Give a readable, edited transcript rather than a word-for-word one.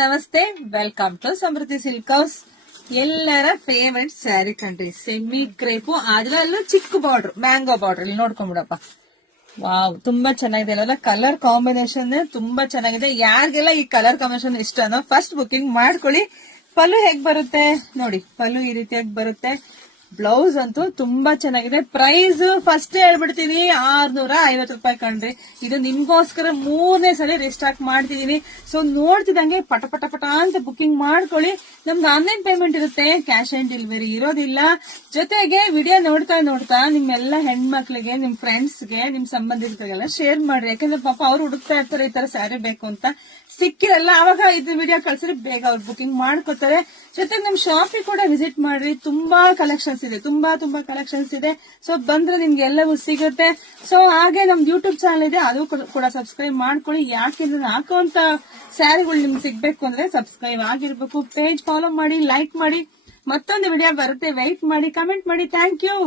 ನಮಸ್ತೆ, welcome to Samruddhi silk house. ಎಲ್ಲರ favourite sari country, semi crepe, ಅದ್ರಲ್ಲೂ ಚಿಕ್ಕ ಬಾರ್ಡರ್, ಮ್ಯಾಂಗೋ ಬಾರ್ಡರ್. ಇಲ್ಲಿ ನೋಡ್ಕೊಂಡ್ಬಿಡಪ್ಪ. ವಾವ್, ತುಂಬಾ ಚೆನ್ನಾಗಿದೆ ಅಲ್ಲ. ಕಲರ್ ಕಾಂಬಿನೇಷನ್ ತುಂಬಾ ಚೆನ್ನಾಗಿದೆ. ಯಾರಿಗೆಲ್ಲ ಈ ಕಲರ್ ಕಾಂಬಿನೇಷನ್ ಇಷ್ಟನೋ ಫಸ್ಟ್ ಬುಕಿಂಗ್ ಮಾಡ್ಕೊಳ್ಳಿ. ಪಲ್ಲು ಹೇಗ್ ಬರುತ್ತೆ ನೋಡಿ, ಪಲ್ಲು ಈ ರೀತಿಯಾಗಿ ಬರುತ್ತೆ. ಬ್ಲೌಸ್ ಅಂತೂ ತುಂಬಾ ಚೆನ್ನಾಗಿದೆ. ಪ್ರೈಸ್ ಫಸ್ಟ್ ಹೇಳ್ಬಿಡ್ತೀನಿ, 650 ರೂಪಾಯಿ ಕಣ್ರಿ. ಇದು ನಿಮ್ಗೋಸ್ಕರ 3ನೇ ಸಲ ರಿಸ್ಟಾಕ್ ಮಾಡ್ತಿದೀನಿ. ಸೊ ನೋಡ್ತಿದಂಗೆ ಪಟ ಪಟ ಪಟ ಅಂತ ಬುಕಿಂಗ್ ಮಾಡ್ಕೊಳ್ಳಿ. ನಮ್ದು ಆನ್ಲೈನ್ ಪೇಮೆಂಟ್ ಇರುತ್ತೆ, ಕ್ಯಾಶ್ ಆನ್ ಡೆಲಿವರಿ ಇರೋದಿಲ್ಲ. ಜೊತೆಗೆ ವಿಡಿಯೋ ನೋಡ್ತಾ ನಿಮ್ಮೆಲ್ಲ ಹೆಣ್ಮಕ್ಳಿಗೆ, ನಿಮ್ ಫ್ರೆಂಡ್ಸ್ಗೆ, ನಿಮ್ ಸಂಬಂಧಿಕರಿಗೆಲ್ಲ ಶೇರ್ ಮಾಡ್ರಿ. ಯಾಕಂದ್ರೆ ಪಾಪ ಅವ್ರು ಹುಡುಕ್ತಾ ಇರ್ತಾರೆ ಈ ತರ ಸ್ಯಾರಿ ಬೇಕು ಅಂತ, ಸಿಕ್ಕಿರಲ್ಲ. ಅವಾಗ ಇದು ವಿಡಿಯೋ ಕಳ್ಸಿದ್ರೆ ಬೇಗ ಅವ್ರು ಬುಕಿಂಗ್ ಮಾಡ್ಕೋತಾರೆ. ಜೊತೆಗೆ ನಮ್ ಶಾಪಿಗೆ ಕೂಡ ವಿಸಿಟ್ ಮಾಡ್ರಿ. ತುಂಬಾ ಕಲೆಕ್ಷನ್ಸ್ ಇದೆ, ತುಂಬಾ ಕಲೆಕ್ಷನ್ಸ್ ಇದೆ. ಸೊ ಬಂದ್ರೆ ನಿಮ್ಗೆ ಎಲ್ಲವೂ ಸಿಗುತ್ತೆ. ಸೊ ಹಾಗೆ ನಮ್ದು ಯೂಟ್ಯೂಬ್ ಚಾನಲ್ ಇದೆ, ಅದು ಕೂಡ ಸಬ್ಸ್ಕ್ರೈಬ್ ಮಾಡ್ಕೊಳ್ಳಿ. ಯಾಕೆಂದ್ರೆ ಹಾಕುವಂತ ಸ್ಯಾರಿಗಳು ನಿಮ್ಗೆ ಸಿಗ್ಬೇಕು ಅಂದ್ರೆ ಸಬ್ಸ್ಕ್ರೈಬ್ ಆಗಿರ್ಬೇಕು. ಪೇಜ್ ಫಾಲೋ ಮಾಡಿ, ಲೈಕ್ ಮಾಡಿ. ಮತ್ತೊಂದು ವಿಡಿಯೋ ಬರುತ್ತೆ, ವೆಯ್ಟ್ ಮಾಡಿ, ಕಮೆಂಟ್ ಮಾಡಿ. Thank you.